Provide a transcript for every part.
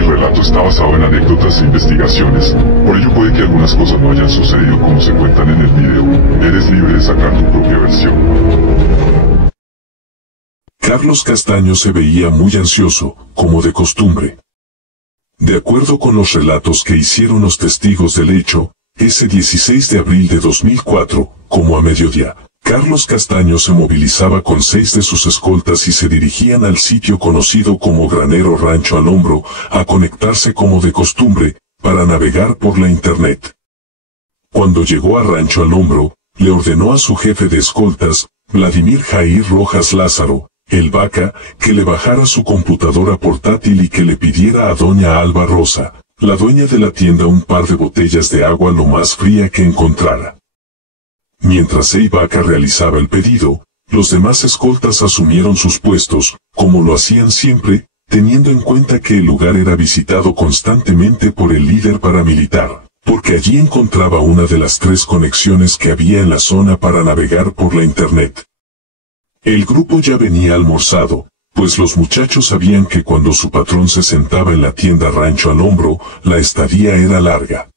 el relato está basado en anécdotas e investigaciones, por ello puede que algunas cosas no hayan sucedido como se cuentan en el video. Eres libre de sacar tu propia versión. Carlos Castaño se veía muy ansioso, como de costumbre. De acuerdo con los relatos que hicieron los testigos del hecho, ese 16 de abril de 2004, como a mediodía, Carlos Castaño se movilizaba con 6 de sus escoltas y se dirigían al sitio conocido como Granero Rancho al Hombro, a conectarse como de costumbre, para navegar por la internet. Cuando llegó a Rancho al Hombro, le ordenó a su jefe de escoltas, Vladimir Jair Rojas Lázaro, el Vaca, que le bajara su computadora portátil y que le pidiera a doña Alba Rosa, la dueña de la tienda, un par de botellas de agua lo más fría que encontrara. Mientras el Vaca realizaba el pedido, los demás escoltas asumieron sus puestos, como lo hacían siempre, teniendo en cuenta que el lugar era visitado constantemente por el líder paramilitar, porque allí encontraba una de las 3 conexiones que había en la zona para navegar por la internet. El grupo ya venía almorzado, pues los muchachos sabían que cuando su patrón se sentaba en la tienda Rancho al Hombro, la estadía era larga.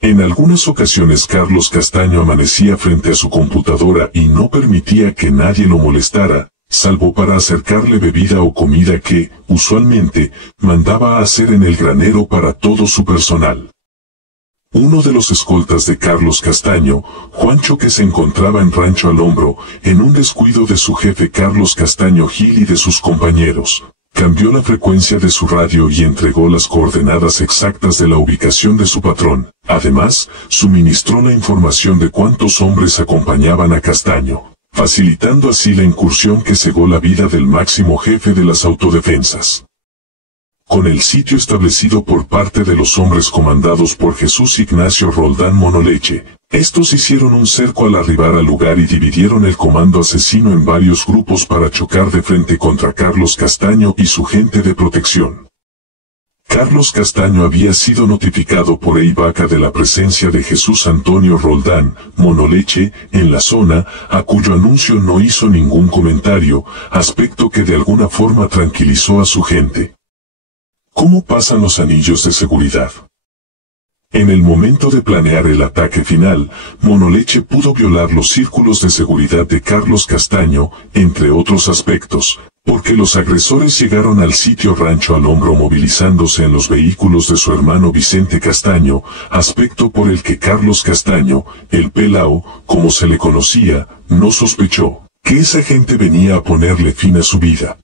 En algunas ocasiones Carlos Castaño amanecía frente a su computadora y no permitía que nadie lo molestara, salvo para acercarle bebida o comida que, usualmente, mandaba a hacer en el granero para todo su personal. Uno de los escoltas de Carlos Castaño, Juancho, que se encontraba en Rancho al Hombro, en un descuido de su jefe Carlos Castaño Gil y de sus compañeros, cambió la frecuencia de su radio y entregó las coordenadas exactas de la ubicación de su patrón. Además, suministró la información de cuántos hombres acompañaban a Castaño, facilitando así la incursión que cegó la vida del máximo jefe de las autodefensas. Con el sitio establecido por parte de los hombres comandados por Jesús Ignacio Roldán Monoleche, estos hicieron un cerco al arribar al lugar y dividieron el comando asesino en varios grupos para chocar de frente contra Carlos Castaño y su gente de protección. Carlos Castaño había sido notificado por el Vaca de la presencia de Jesús Antonio Roldán Monoleche en la zona, a cuyo anuncio no hizo ningún comentario, aspecto que de alguna forma tranquilizó a su gente. ¿Cómo pasan los anillos de seguridad? En el momento de planear el ataque final, Monoleche pudo violar los círculos de seguridad de Carlos Castaño, entre otros aspectos, porque los agresores llegaron al sitio Rancho al Hombro movilizándose en los vehículos de su hermano Vicente Castaño, aspecto por el que Carlos Castaño, el Pelao, como se le conocía, no sospechó que esa gente venía a ponerle fin a su vida.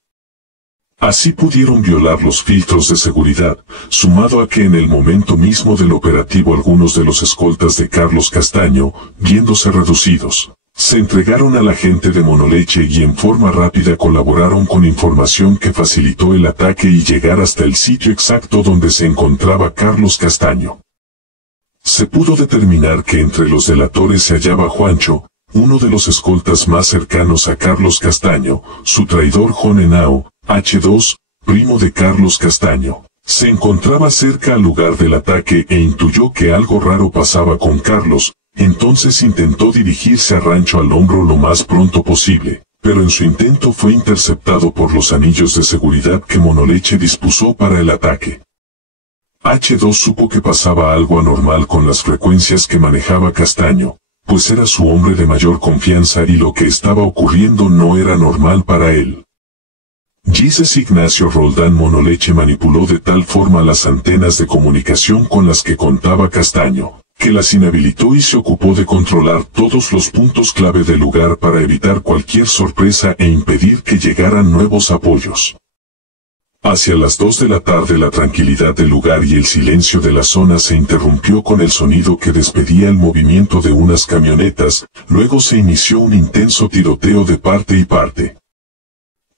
Así pudieron violar los filtros de seguridad, sumado a que en el momento mismo del operativo algunos de los escoltas de Carlos Castaño, viéndose reducidos, se entregaron a la gente de Monoleche y en forma rápida colaboraron con información que facilitó el ataque y llegar hasta el sitio exacto donde se encontraba Carlos Castaño. Se pudo determinar que entre los delatores se hallaba Juancho, uno de los escoltas más cercanos a Carlos Castaño, su traidor Jon Henao, H2, primo de Carlos Castaño. Se encontraba cerca al lugar del ataque e intuyó que algo raro pasaba con Carlos, entonces intentó dirigirse a Rancho al Hombro lo más pronto posible, pero en su intento fue interceptado por los anillos de seguridad que Monoleche dispuso para el ataque. H2 supo que pasaba algo anormal con las frecuencias que manejaba Castaño, pues era su hombre de mayor confianza y lo que estaba ocurriendo no era normal para él. Jesús Ignacio Roldán Monoleche manipuló de tal forma las antenas de comunicación con las que contaba Castaño, que las inhabilitó y se ocupó de controlar todos los puntos clave del lugar para evitar cualquier sorpresa e impedir que llegaran nuevos apoyos. Hacia las 2 de la tarde la tranquilidad del lugar y el silencio de la zona se interrumpió con el sonido que despedía el movimiento de unas camionetas, luego se inició un intenso tiroteo de parte y parte.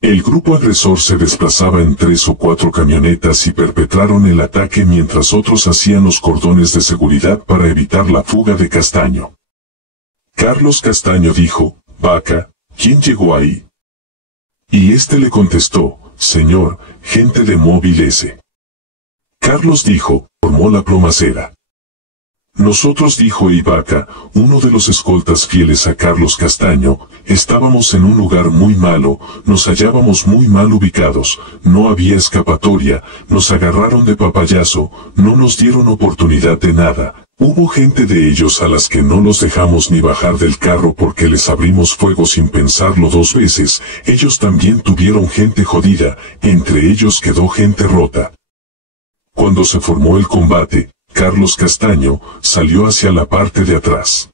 El grupo agresor se desplazaba en 3 o 4 camionetas y perpetraron el ataque mientras otros hacían los cordones de seguridad para evitar la fuga de Castaño. Carlos Castaño dijo, «Vaca, ¿quién llegó ahí?» Y este le contestó, «Señor, gente de Móvil S». Carlos dijo, «Formó la plomacera». Nosotros, dijo Ibaka, uno de los escoltas fieles a Carlos Castaño, estábamos en un lugar muy malo, nos hallábamos muy mal ubicados, no había escapatoria, nos agarraron de papayazo, no nos dieron oportunidad de nada. Hubo gente de ellos a las que no los dejamos ni bajar del carro porque les abrimos fuego sin pensarlo 2 veces, ellos también tuvieron gente jodida, entre ellos quedó gente rota. Cuando se formó el combate, Carlos Castaño salió hacia la parte de atrás.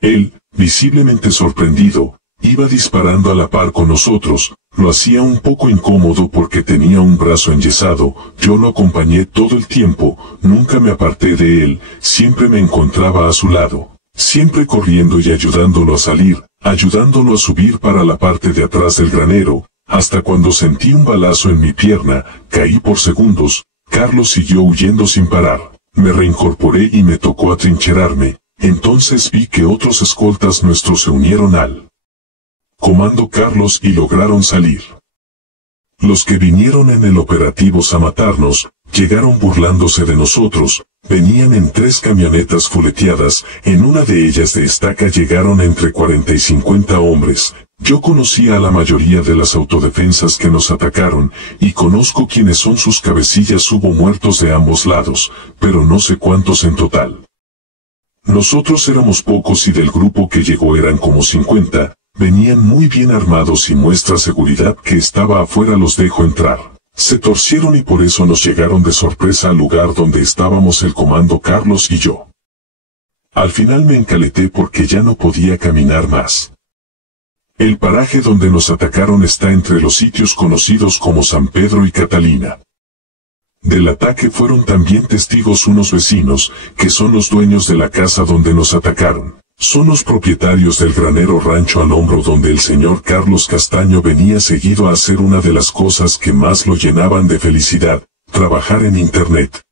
Él, visiblemente sorprendido, iba disparando a la par con nosotros, lo hacía un poco incómodo porque tenía un brazo enyesado, yo lo acompañé todo el tiempo, nunca me aparté de él, siempre me encontraba a su lado, siempre corriendo y ayudándolo a salir, ayudándolo a subir para la parte de atrás del granero, hasta cuando sentí un balazo en mi pierna, caí por segundos, Carlos siguió huyendo sin parar. Me reincorporé y me tocó atrincherarme, entonces vi que otros escoltas nuestros se unieron al comando Carlos y lograron salir. Los que vinieron en el operativo a matarnos, llegaron burlándose de nosotros, venían en 3 camionetas fuleteadas, en una de ellas de estaca llegaron entre 40 y 50 hombres. Yo conocía a la mayoría de las autodefensas que nos atacaron, y conozco quiénes son sus cabecillas. Hubo muertos de ambos lados, pero no sé cuántos en total. Nosotros éramos pocos y del grupo que llegó eran como 50, venían muy bien armados y nuestra seguridad que estaba afuera los dejó entrar. Se torcieron y por eso nos llegaron de sorpresa al lugar donde estábamos el comando Carlos y yo. Al final me encaleté porque ya no podía caminar más. El paraje donde nos atacaron está entre los sitios conocidos como San Pedro y Catalina. Del ataque fueron también testigos unos vecinos, que son los dueños de la casa donde nos atacaron. Son los propietarios del granero Rancho al Hombro donde el señor Carlos Castaño venía seguido a hacer una de las cosas que más lo llenaban de felicidad, trabajar en Internet.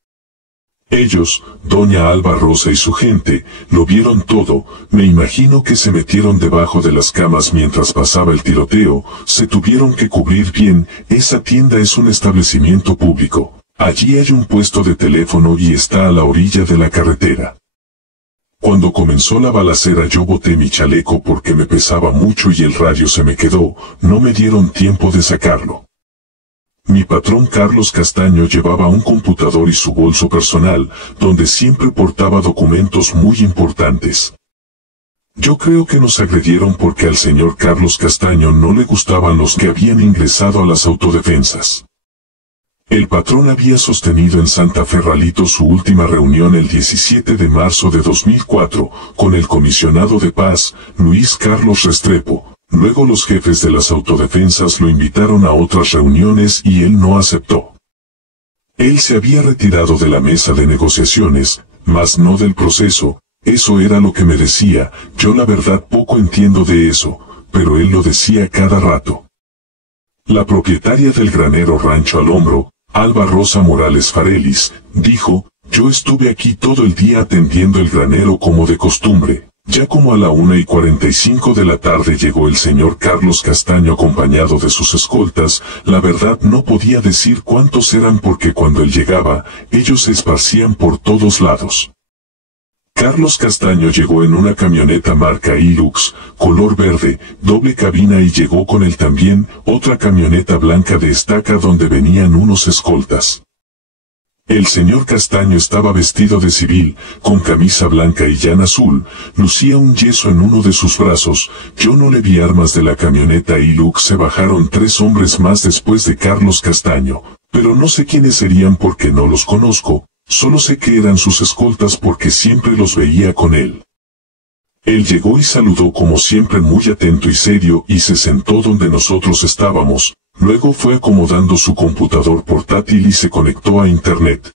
Ellos, doña Alba Rosa y su gente, lo vieron todo, me imagino que se metieron debajo de las camas mientras pasaba el tiroteo, se tuvieron que cubrir bien, esa tienda es un establecimiento público, allí hay un puesto de teléfono y está a la orilla de la carretera. Cuando comenzó la balacera yo boté mi chaleco porque me pesaba mucho y el radio se me quedó, no me dieron tiempo de sacarlo. Mi patrón Carlos Castaño llevaba un computador y su bolso personal, donde siempre portaba documentos muy importantes. Yo creo que nos agredieron porque al señor Carlos Castaño no le gustaban los que habían ingresado a las autodefensas. El patrón había sostenido en Santa Fe Ralito su última reunión el 17 de marzo de 2004, con el comisionado de paz, Luis Carlos Restrepo. Luego los jefes de las autodefensas lo invitaron a otras reuniones y él no aceptó. Él se había retirado de la mesa de negociaciones, mas no del proceso, eso era lo que me decía, yo la verdad poco entiendo de eso, pero él lo decía cada rato. La propietaria del granero Rancho al Hombro, Alba Rosa Morales Farelis, dijo, yo estuve aquí todo el día atendiendo el granero como de costumbre. Ya como a la 1:45 de la tarde llegó el señor Carlos Castaño acompañado de sus escoltas, la verdad no podía decir cuántos eran porque cuando él llegaba, ellos se esparcían por todos lados. Carlos Castaño llegó en una camioneta marca Hilux, color verde, doble cabina y llegó con él también, otra camioneta blanca de estaca donde venían unos escoltas. El señor Castaño estaba vestido de civil, con camisa blanca y llana azul, lucía un yeso en uno de sus brazos, yo no le vi armas de la camioneta Hilux. Se bajaron 3 hombres más después de Carlos Castaño, pero no sé quiénes serían porque no los conozco, solo sé que eran sus escoltas porque siempre los veía con él. Él llegó y saludó como siempre muy atento y serio y se sentó donde nosotros estábamos. Luego fue acomodando su computador portátil y se conectó a Internet.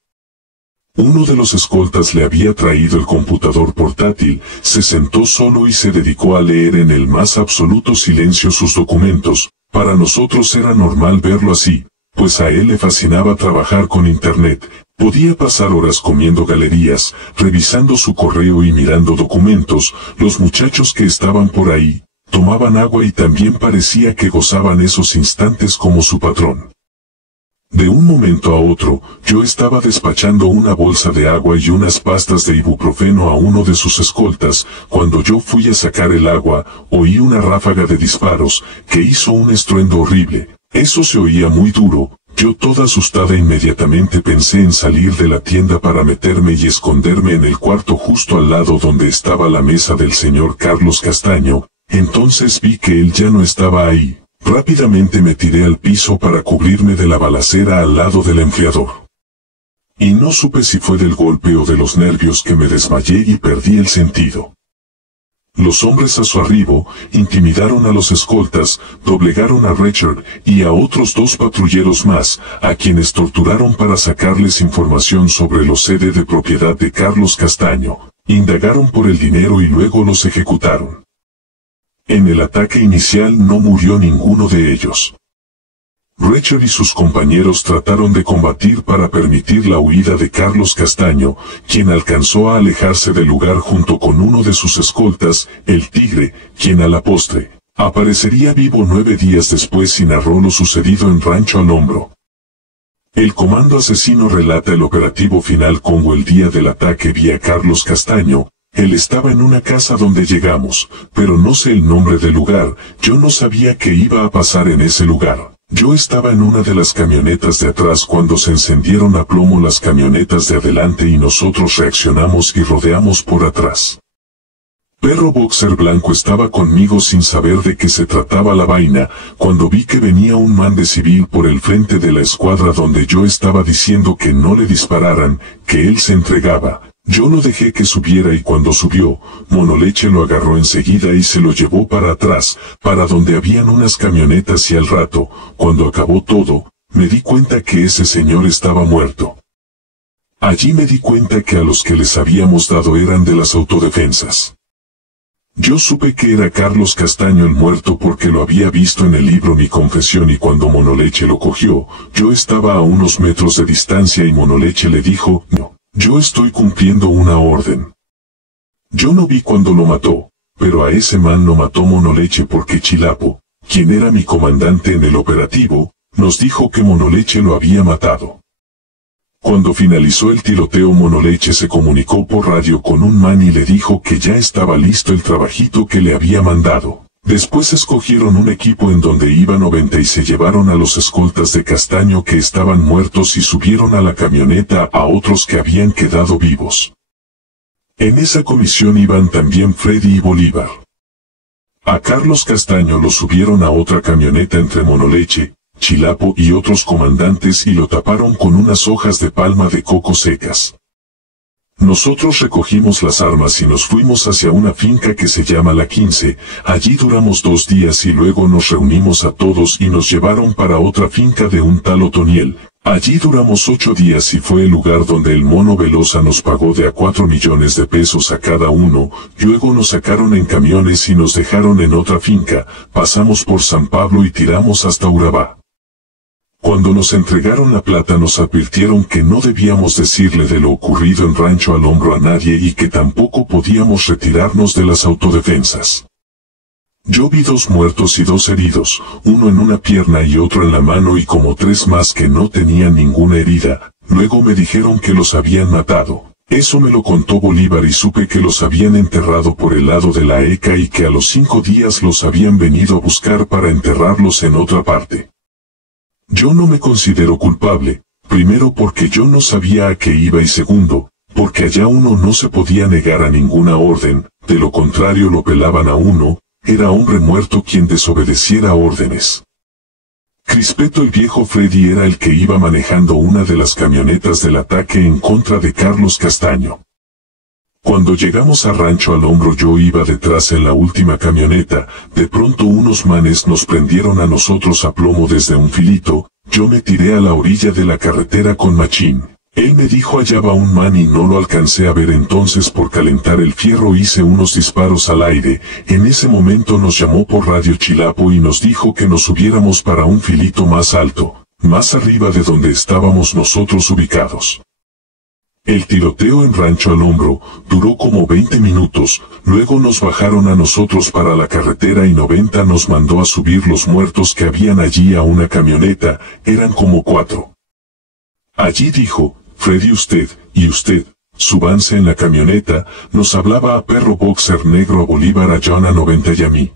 Uno de los escoltas le había traído el computador portátil, se sentó solo y se dedicó a leer en el más absoluto silencio sus documentos. Para nosotros era normal verlo así, pues a él le fascinaba trabajar con Internet. Podía pasar horas comiendo galerías, revisando su correo y mirando documentos. Los muchachos que estaban por ahí tomaban agua y también parecía que gozaban esos instantes como su patrón. De un momento a otro, yo estaba despachando una bolsa de agua y unas pastas de ibuprofeno a uno de sus escoltas. Cuando yo fui a sacar el agua, oí una ráfaga de disparos, que hizo un estruendo horrible. Eso se oía muy duro. Yo toda asustada inmediatamente pensé en salir de la tienda para meterme y esconderme en el cuarto justo al lado donde estaba la mesa del señor Carlos Castaño. Entonces vi que él ya no estaba ahí. Rápidamente me tiré al piso para cubrirme de la balacera al lado del enfriador. Y no supe si fue del golpe o de los nervios que me desmayé y perdí el sentido. Los hombres a su arribo intimidaron a los escoltas, doblegaron a Richard y a otros 2 patrulleros más, a quienes torturaron para sacarles información sobre los sede de propiedad de Carlos Castaño. Indagaron por el dinero y luego los ejecutaron. En el ataque inicial no murió ninguno de ellos. Richard y sus compañeros trataron de combatir para permitir la huida de Carlos Castaño, quien alcanzó a alejarse del lugar junto con uno de sus escoltas, el Tigre, quien a la postre, aparecería vivo 9 días después y narró lo sucedido en Rancho al Hombro. El comando asesino relata el operativo final como el día del ataque vi a Carlos Castaño. Él estaba en una casa donde llegamos, pero no sé el nombre del lugar. Yo no sabía qué iba a pasar en ese lugar. Yo estaba en una de las camionetas de atrás cuando se encendieron a plomo las camionetas de adelante y nosotros reaccionamos y rodeamos por atrás. Perro Boxer Blanco estaba conmigo sin saber de qué se trataba la vaina, cuando vi que venía un man de civil por el frente de la escuadra donde yo estaba diciendo que no le dispararan, que él se entregaba. Yo no dejé que subiera y cuando subió, Monoleche lo agarró enseguida y se lo llevó para atrás, para donde habían unas camionetas y al rato, cuando acabó todo, me di cuenta que ese señor estaba muerto. Allí me di cuenta que a los que les habíamos dado eran de las autodefensas. Yo supe que era Carlos Castaño el muerto porque lo había visto en el libro Mi Confesión y cuando Monoleche lo cogió, yo estaba a unos metros de distancia y Monoleche le dijo, no. Yo estoy cumpliendo una orden. Yo no vi cuando lo mató, pero a ese man lo mató Monoleche porque Chilapo, quien era mi comandante en el operativo, nos dijo que Monoleche lo había matado. Cuando finalizó el tiroteo Monoleche se comunicó por radio con un man y le dijo que ya estaba listo el trabajito que le había mandado. Después escogieron un equipo en donde iba 90 y se llevaron a los escoltas de Castaño que estaban muertos y subieron a la camioneta a otros que habían quedado vivos. En esa comisión iban también Freddy y Bolívar. A Carlos Castaño lo subieron a otra camioneta entre Monoleche, Chilapo y otros comandantes y lo taparon con unas hojas de palma de coco secas. Nosotros recogimos las armas y nos fuimos hacia una finca que se llama La 15, allí duramos 2 días y luego nos reunimos a todos y nos llevaron para otra finca de un tal Otoniel. Allí duramos 8 días y fue el lugar donde el Mono Velosa nos pagó de a 4 millones de pesos a cada uno, luego nos sacaron en camiones y nos dejaron en otra finca, pasamos por San Pablo y tiramos hasta Urabá. Cuando nos entregaron la plata nos advirtieron que no debíamos decirle de lo ocurrido en Rancho al Hombro a nadie y que tampoco podíamos retirarnos de las autodefensas. Yo vi 2 muertos y 2 heridos, uno en una pierna y otro en la mano y como 3 más que no tenían ninguna herida, luego me dijeron que los habían matado. Eso me lo contó Bolívar y supe que los habían enterrado por el lado de la ECA y que a los 5 días los habían venido a buscar para enterrarlos en otra parte. Yo no me considero culpable, primero porque yo no sabía a qué iba y segundo, porque allá uno no se podía negar a ninguna orden, de lo contrario lo pelaban a uno, era hombre muerto quien desobedeciera órdenes. Crispeto el viejo Freddy era el que iba manejando una de las camionetas del ataque en contra de Carlos Castaño. Cuando llegamos a Rancho al Hombro yo iba detrás en la última camioneta, de pronto unos manes nos prendieron a nosotros a plomo desde un filito, yo me tiré a la orilla de la carretera con Machín. Él me dijo allá va un man y no lo alcancé a ver entonces por calentar el fierro hice unos disparos al aire, en ese momento nos llamó por radio Chilapo y nos dijo que nos subiéramos para un filito más alto, más arriba de donde estábamos nosotros ubicados. El tiroteo en Rancho al Hombro duró como 20 minutos, luego nos bajaron a nosotros para la carretera y 90 nos mandó a subir los muertos que habían allí a una camioneta, eran como 4. Allí dijo, Freddy y usted, súbanse en la camioneta, nos hablaba a Perro Boxer Negro, a Bolívar, a John, a 90 y a mí.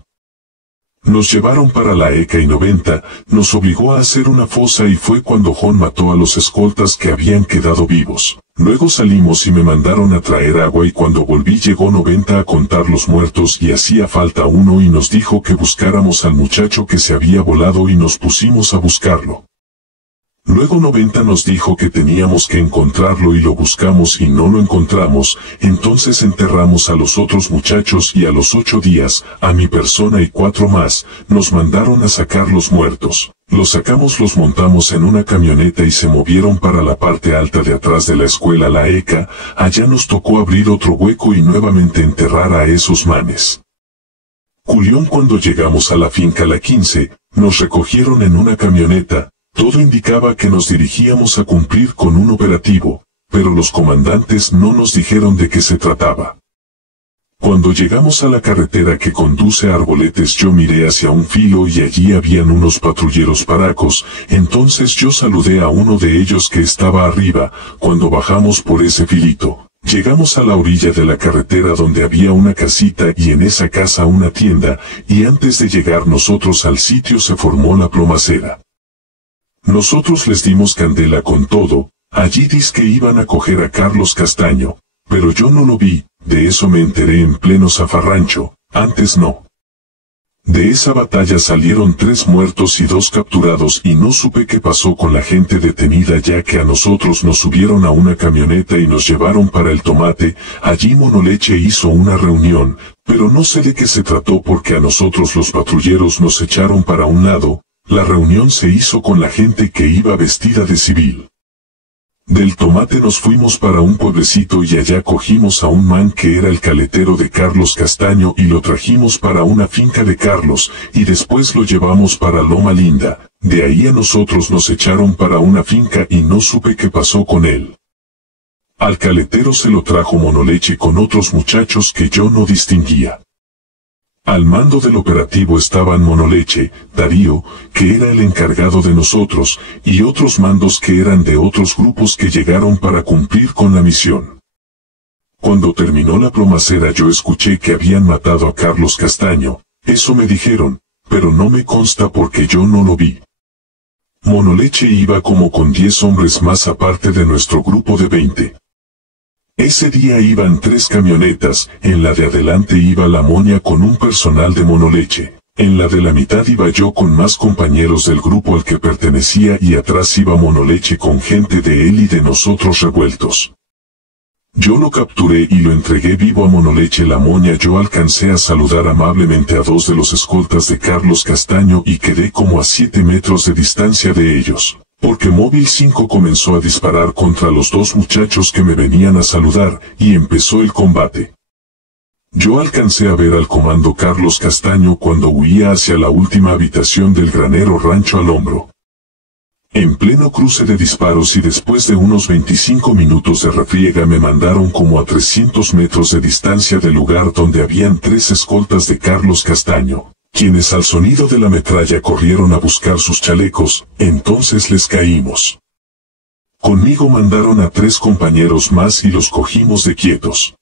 Nos llevaron para la ECA y 90, nos obligó a hacer una fosa y fue cuando John mató a los escoltas que habían quedado vivos. Luego salimos y me mandaron a traer agua y cuando volví llegó 90 a contar los muertos y hacía falta uno y nos dijo que buscáramos al muchacho que se había volado y nos pusimos a buscarlo. Luego 90 nos dijo que teníamos que encontrarlo y lo buscamos y no lo encontramos, entonces enterramos a los otros muchachos y a los 8 días, a mi persona y 4 más, nos mandaron a sacar los muertos. Los sacamos, los montamos en una camioneta y se movieron para la parte alta de atrás de la escuela, la ECA, allá nos tocó abrir otro hueco y nuevamente enterrar a esos manes. Julián, cuando llegamos a la finca La 15, nos recogieron en una camioneta. Todo indicaba que nos dirigíamos a cumplir con un operativo, pero los comandantes no nos dijeron de qué se trataba. Cuando llegamos a la carretera que conduce a Arboletes yo miré hacia un filo y allí habían unos patrulleros paracos, entonces yo saludé a uno de ellos que estaba arriba, cuando bajamos por ese filito. Llegamos a la orilla de la carretera donde había una casita y en esa casa una tienda, y antes de llegar nosotros al sitio se formó la plomacera. Nosotros les dimos candela con todo, allí dizque iban a coger a Carlos Castaño, pero yo no lo vi, de eso me enteré en pleno zafarrancho, antes no. De esa batalla salieron 3 muertos y 2 capturados y no supe qué pasó con la gente detenida ya que a nosotros nos subieron a una camioneta y nos llevaron para el Tomate, allí Monoleche hizo una reunión, pero no sé de qué se trató porque a nosotros los patrulleros nos echaron para un lado. La reunión se hizo con la gente que iba vestida de civil. Del Tomate nos fuimos para un pueblecito y allá cogimos a un man que era el caletero de Carlos Castaño y lo trajimos para una finca de Carlos, y después lo llevamos para Loma Linda, de ahí a nosotros nos echaron para una finca y no supe qué pasó con él. Al caletero se lo trajo Monoleche con otros muchachos que yo no distinguía. Al mando del operativo estaban Monoleche, Darío, que era el encargado de nosotros, y otros mandos que eran de otros grupos que llegaron para cumplir con la misión. Cuando terminó la plomacera yo escuché que habían matado a Carlos Castaño, eso me dijeron, pero no me consta porque yo no lo vi. Monoleche iba como con 10 hombres más aparte de nuestro grupo de 20. Ese día iban 3 camionetas, en la de adelante iba la moña con un personal de Monoleche, en la de la mitad iba yo con más compañeros del grupo al que pertenecía y atrás iba Monoleche con gente de él y de nosotros revueltos. Yo lo capturé y lo entregué vivo a Monoleche. La moña yo alcancé a saludar amablemente a 2 de los escoltas de Carlos Castaño y quedé como a 7 metros de distancia de ellos. Porque Móvil 5 comenzó a disparar contra los 2 muchachos que me venían a saludar, y empezó el combate. Yo alcancé a ver al comando Carlos Castaño cuando huía hacia la última habitación del granero Rancho al Hombro. En pleno cruce de disparos y después de unos 25 minutos de refriega me mandaron como a 300 metros de distancia del lugar donde habían 3 escoltas de Carlos Castaño, quienes al sonido de la metralla corrieron a buscar sus chalecos, entonces les caímos. Conmigo mandaron a 3 compañeros más y los cogimos de quietos.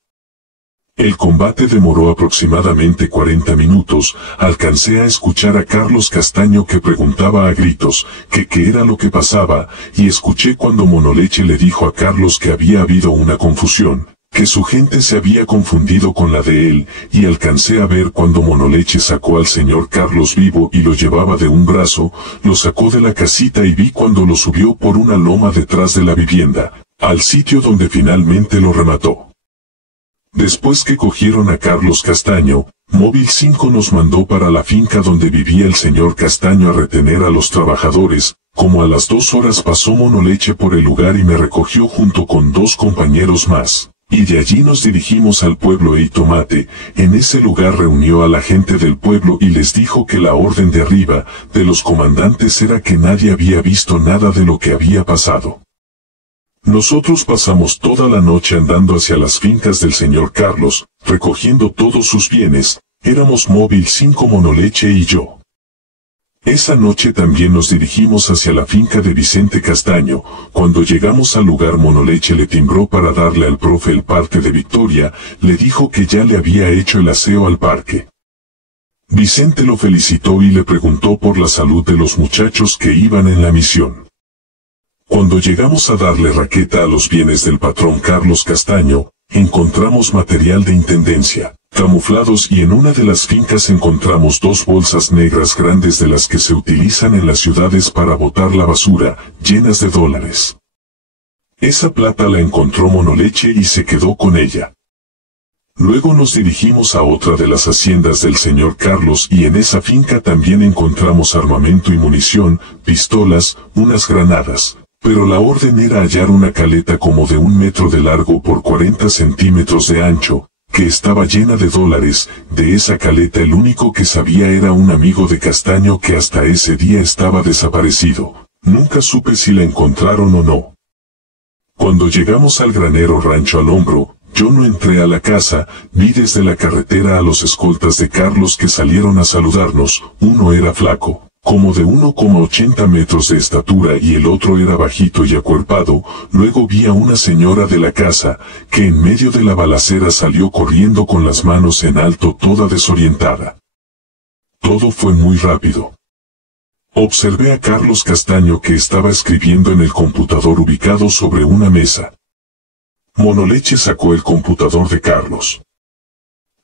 El combate demoró aproximadamente 40 minutos, alcancé a escuchar a Carlos Castaño que preguntaba a gritos, qué era lo que pasaba, y escuché cuando Monoleche le dijo a Carlos que había habido una confusión, que su gente se había confundido con la de él, y alcancé a ver cuando Monoleche sacó al señor Carlos vivo y lo llevaba de un brazo, lo sacó de la casita y vi cuando lo subió por una loma detrás de la vivienda, al sitio donde finalmente lo remató. Después que cogieron a Carlos Castaño, Móvil 5 nos mandó para la finca donde vivía el señor Castaño a retener a los trabajadores. Como a las 2 horas pasó Monoleche por el lugar y me recogió junto con 2 compañeros más, y de allí nos dirigimos al pueblo El Tomate. En ese lugar reunió a la gente del pueblo y les dijo que la orden de arriba, de los comandantes, era que nadie había visto nada de lo que había pasado. Nosotros pasamos toda la noche andando hacia las fincas del señor Carlos, recogiendo todos sus bienes, éramos Móvil 5, Monoleche y yo. Esa noche también nos dirigimos hacia la finca de Vicente Castaño. Cuando llegamos al lugar, Monoleche le timbró para darle al profe el parte de Victoria. Le dijo que ya le había hecho el aseo al parque. Vicente lo felicitó y le preguntó por la salud de los muchachos que iban en la misión. Cuando llegamos a darle raqueta a los bienes del patrón Carlos Castaño, encontramos material de intendencia, camuflados, y en una de las fincas encontramos 2 bolsas negras grandes de las que se utilizan en las ciudades para botar la basura, llenas de dólares. Esa plata la encontró Monoleche y se quedó con ella. Luego nos dirigimos a otra de las haciendas del señor Carlos y en esa finca también encontramos armamento y munición, pistolas, unas granadas. Pero la orden era hallar una caleta como de 1 metro de largo por 40 centímetros de ancho, que estaba llena de dólares. De esa caleta el único que sabía era un amigo de Castaño que hasta ese día estaba desaparecido. Nunca supe si la encontraron o no. Cuando llegamos al granero Rancho al Hombro, yo no entré a la casa, vi desde la carretera a los escoltas de Carlos que salieron a saludarnos. Uno era flaco, como de 1,80 metros de estatura, y el otro era bajito y acuerpado. Luego vi a una señora de la casa, que en medio de la balacera salió corriendo con las manos en alto, toda desorientada. Todo fue muy rápido. Observé a Carlos Castaño que estaba escribiendo en el computador ubicado sobre una mesa. Monoleche sacó el computador de Carlos.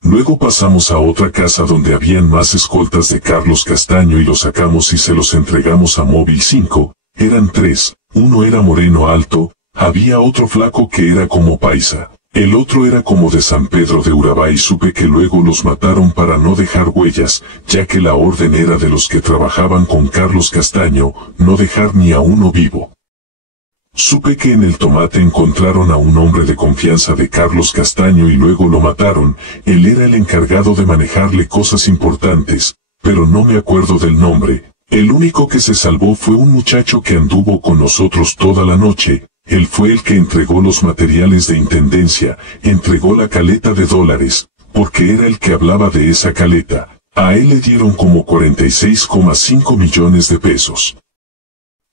Luego pasamos a otra casa donde habían más escoltas de Carlos Castaño y los sacamos y se los entregamos a Móvil 5, eran 3, uno era moreno alto, había otro flaco que era como paisa, el otro era como de San Pedro de Urabá, y supe que luego los mataron para no dejar huellas, ya que la orden era de los que trabajaban con Carlos Castaño, no dejar ni a uno vivo. Supe que en el Tomate encontraron a un hombre de confianza de Carlos Castaño y luego lo mataron. Él era el encargado de manejarle cosas importantes, pero no me acuerdo del nombre. El único que se salvó fue un muchacho que anduvo con nosotros toda la noche. Él fue el que entregó los materiales de intendencia, entregó la caleta de dólares, porque era el que hablaba de esa caleta. A él le dieron como 46,5 millones de pesos.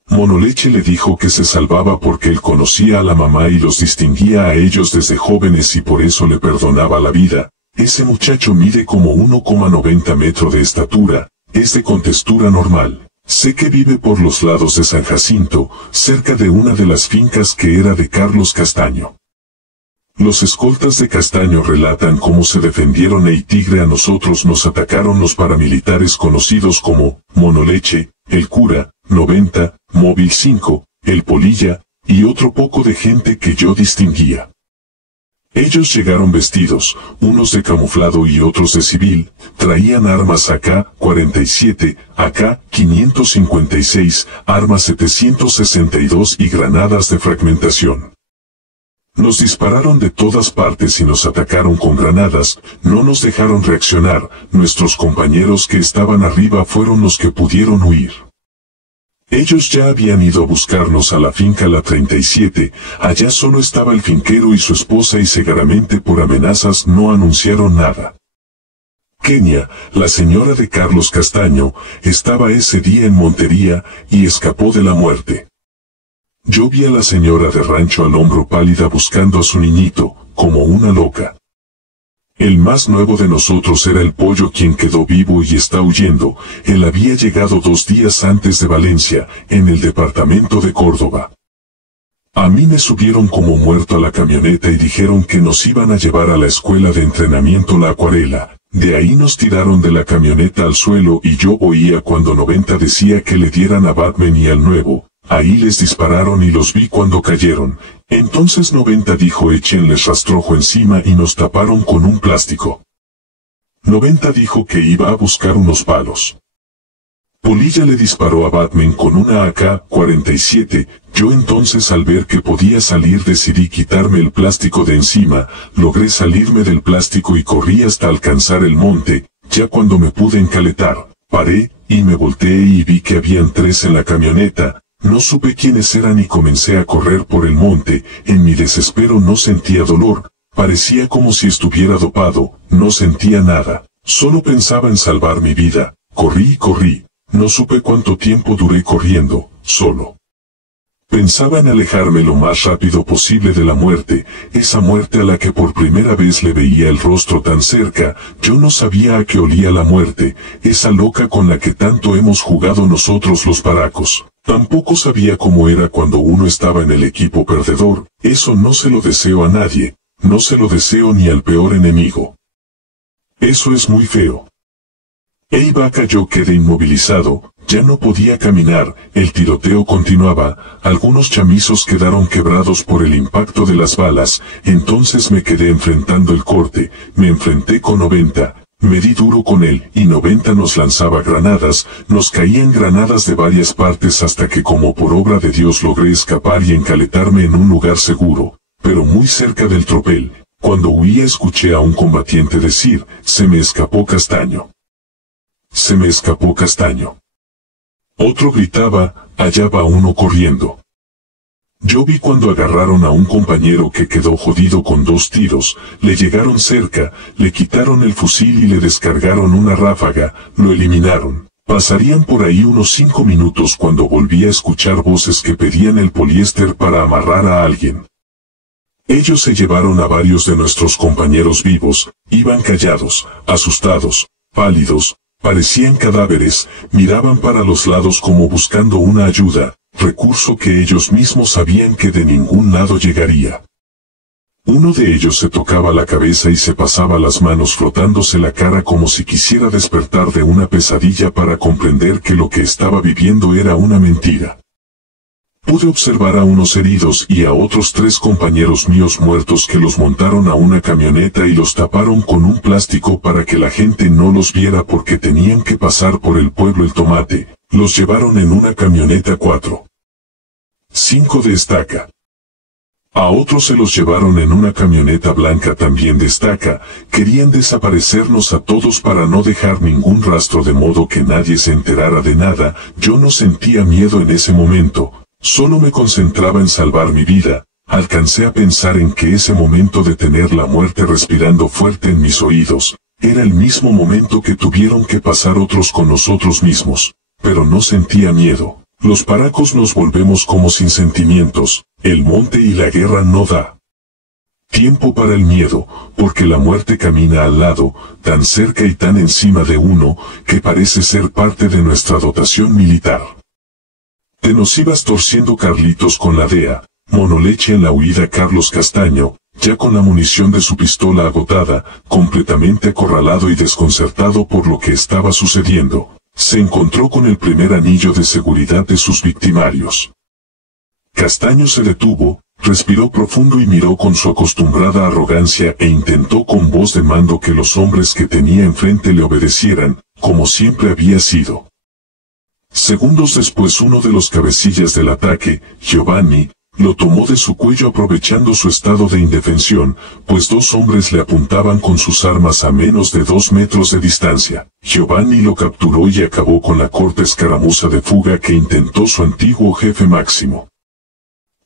Monoleche le dijo que se salvaba porque él conocía a la mamá y los distinguía a ellos desde jóvenes y por eso le perdonaba la vida. Ese muchacho mide como 1,90 metros de estatura, es de contextura normal. Sé que vive por los lados de San Jacinto, cerca de una de las fincas que era de Carlos Castaño. Los escoltas de Castaño relatan cómo se defendieron y Tigre. A nosotros nos atacaron los paramilitares conocidos como Monoleche, el cura, 90, Móvil 5, el Polilla, y otro poco de gente que yo distinguía. Ellos llegaron vestidos, unos de camuflado y otros de civil, traían armas AK-47, AK-556, armas 762 y granadas de fragmentación. Nos dispararon de todas partes y nos atacaron con granadas, no nos dejaron reaccionar. Nuestros compañeros que estaban arriba fueron los que pudieron huir. Ellos ya habían ido a buscarnos a la finca La 37, allá solo estaba el finquero y su esposa y segaramente por amenazas no anunciaron nada. Kenia, la señora de Carlos Castaño, estaba ese día en Montería y escapó de la muerte. Yo vi a la señora de Rancho al Hombro pálida buscando a su niñito, como una loca. El más nuevo de nosotros era el Pollo, quien quedó vivo y está huyendo. Él había llegado 2 días antes de Valencia, en el departamento de Córdoba. A mí me subieron como muerto a la camioneta y dijeron que nos iban a llevar a la escuela de entrenamiento La Acuarela. De ahí nos tiraron de la camioneta al suelo y yo oía cuando 90 decía que le dieran a Batman y al nuevo. Ahí les dispararon y los vi cuando cayeron. Entonces 90 dijo échenles rastrojo encima y nos taparon con un plástico. 90 dijo que iba a buscar unos palos. Polilla le disparó a Batman con una AK-47, yo entonces al ver que podía salir decidí quitarme el plástico de encima, logré salirme del plástico y corrí hasta alcanzar el monte. Ya cuando me pude encaletar, paré, y me volteé y vi que habían 3 en la camioneta. No supe quiénes eran y comencé a correr por el monte. En mi desespero no sentía dolor, parecía como si estuviera dopado, no sentía nada, solo pensaba en salvar mi vida. Corrí y corrí, No supe cuánto tiempo duré corriendo, solo. Pensaba en alejarme lo más rápido posible de la muerte, esa muerte a la que por primera vez le veía el rostro tan cerca. Yo no sabía a qué olía la muerte, esa loca con la que tanto hemos jugado nosotros los paracos. Tampoco sabía cómo era cuando uno estaba en el equipo perdedor. Eso no se lo deseo a nadie, no se lo deseo ni al peor enemigo. Eso es muy feo. Vaca, yo quedé inmovilizado, ya no podía caminar, el tiroteo continuaba, algunos chamizos quedaron quebrados por el impacto de las balas, entonces me quedé enfrentando el corte, me enfrenté con 90, me di duro con él, y 90 nos lanzaba granadas, nos caían granadas de varias partes hasta que como por obra de Dios logré escapar y encaletarme en un lugar seguro, pero muy cerca del tropel. Cuando huía escuché a un combatiente decir, se me escapó Castaño. Se me escapó Castaño. Otro gritaba, allá va uno corriendo. Yo vi cuando agarraron a un compañero que quedó jodido con 2 tiros, le llegaron cerca, le quitaron el fusil y le descargaron una ráfaga, lo eliminaron. Pasarían por ahí unos 5 minutos cuando volví a escuchar voces que pedían el poliéster para amarrar a alguien. Ellos se llevaron a varios de nuestros compañeros vivos, iban callados, asustados, pálidos, parecían cadáveres, miraban para los lados como buscando una ayuda, recurso que ellos mismos sabían que de ningún lado llegaría. Uno de ellos se tocaba la cabeza y se pasaba las manos frotándose la cara como si quisiera despertar de una pesadilla para comprender que lo que estaba viviendo era una mentira. Pude observar a unos heridos y a otros 3 compañeros míos muertos que los montaron a una camioneta y los taparon con un plástico para que la gente no los viera porque tenían que pasar por el pueblo El Tomate. Los llevaron en una camioneta 4-5 de estaca. A otros se los llevaron en una camioneta blanca también de estaca. Querían desaparecernos a todos para no dejar ningún rastro de modo que nadie se enterara de nada. Yo no sentía miedo en ese momento. Solo me concentraba en salvar mi vida. Alcancé a pensar en que ese momento de tener la muerte respirando fuerte en mis oídos, era el mismo momento que tuvieron que pasar otros con nosotros mismos. Pero no sentía miedo. Los paracos nos volvemos como sin sentimientos. El monte y la guerra no da tiempo para el miedo, porque la muerte camina al lado, tan cerca y tan encima de uno, que parece ser parte de nuestra dotación militar. Te nos ibas torciendo Carlitos con la DEA, Monoleche en la huida Carlos Castaño, ya con la munición de su pistola agotada, completamente acorralado y desconcertado por lo que estaba sucediendo, se encontró con el primer anillo de seguridad de sus victimarios. Castaño se detuvo, respiró profundo y miró con su acostumbrada arrogancia e intentó con voz de mando que los hombres que tenía enfrente le obedecieran, como siempre había sido. Segundos después uno de los cabecillas del ataque, Giovanni, lo tomó de su cuello aprovechando su estado de indefensión, pues 2 hombres le apuntaban con sus armas a menos de 2 metros de distancia. Giovanni lo capturó y acabó con la corta escaramuza de fuga que intentó su antiguo jefe Máximo.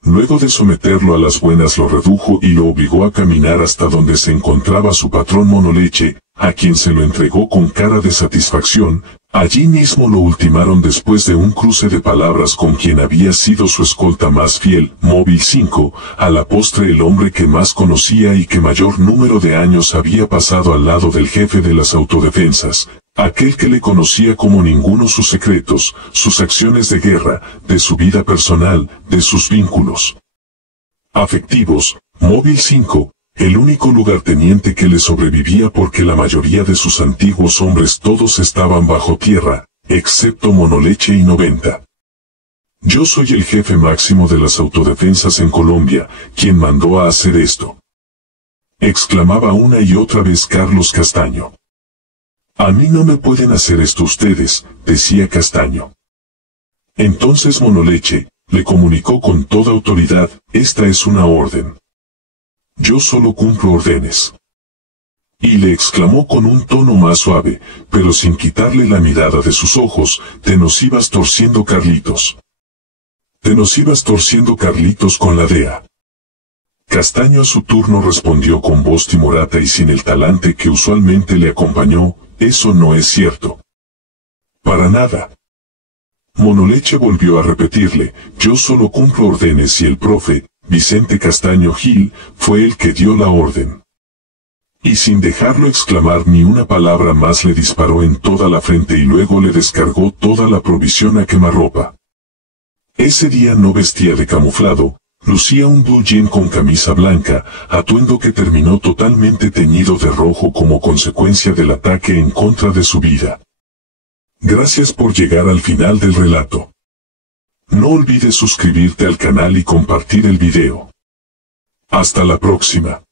Luego de someterlo a las buenas lo redujo y lo obligó a caminar hasta donde se encontraba su patrón Monoleche, a quien se lo entregó con cara de satisfacción. Allí mismo lo ultimaron después de un cruce de palabras con quien había sido su escolta más fiel, Móvil 5, a la postre el hombre que más conocía y que mayor número de años había pasado al lado del jefe de las autodefensas, aquel que le conocía como ninguno sus secretos, sus acciones de guerra, de su vida personal, de sus vínculos afectivos. Móvil 5, el único lugarteniente que le sobrevivía porque la mayoría de sus antiguos hombres todos estaban bajo tierra, excepto Monoleche y 90. Yo soy el jefe máximo de las autodefensas en Colombia, quien mandó a hacer esto, exclamaba una y otra vez Carlos Castaño. A mí no me pueden hacer esto ustedes, decía Castaño. Entonces Monoleche le comunicó con toda autoridad, esta es una orden. Yo solo cumplo órdenes. Y le exclamó con un tono más suave, pero sin quitarle la mirada de sus ojos, te nos ibas torciendo Carlitos. Te nos ibas torciendo Carlitos con la DEA. Castaño a su turno respondió con voz timorata y sin el talante que usualmente le acompañó, eso no es cierto. Para nada. Monoleche volvió a repetirle, yo solo cumplo órdenes y el profe, Vicente Castaño Gil, fue el que dio la orden. Y sin dejarlo exclamar ni una palabra más le disparó en toda la frente y luego le descargó toda la provisión a quemarropa. Ese día no vestía de camuflado, lucía un blue jean con camisa blanca, atuendo que terminó totalmente teñido de rojo como consecuencia del ataque en contra de su vida. Gracias por llegar al final del relato. No olvides suscribirte al canal y compartir el video. Hasta la próxima.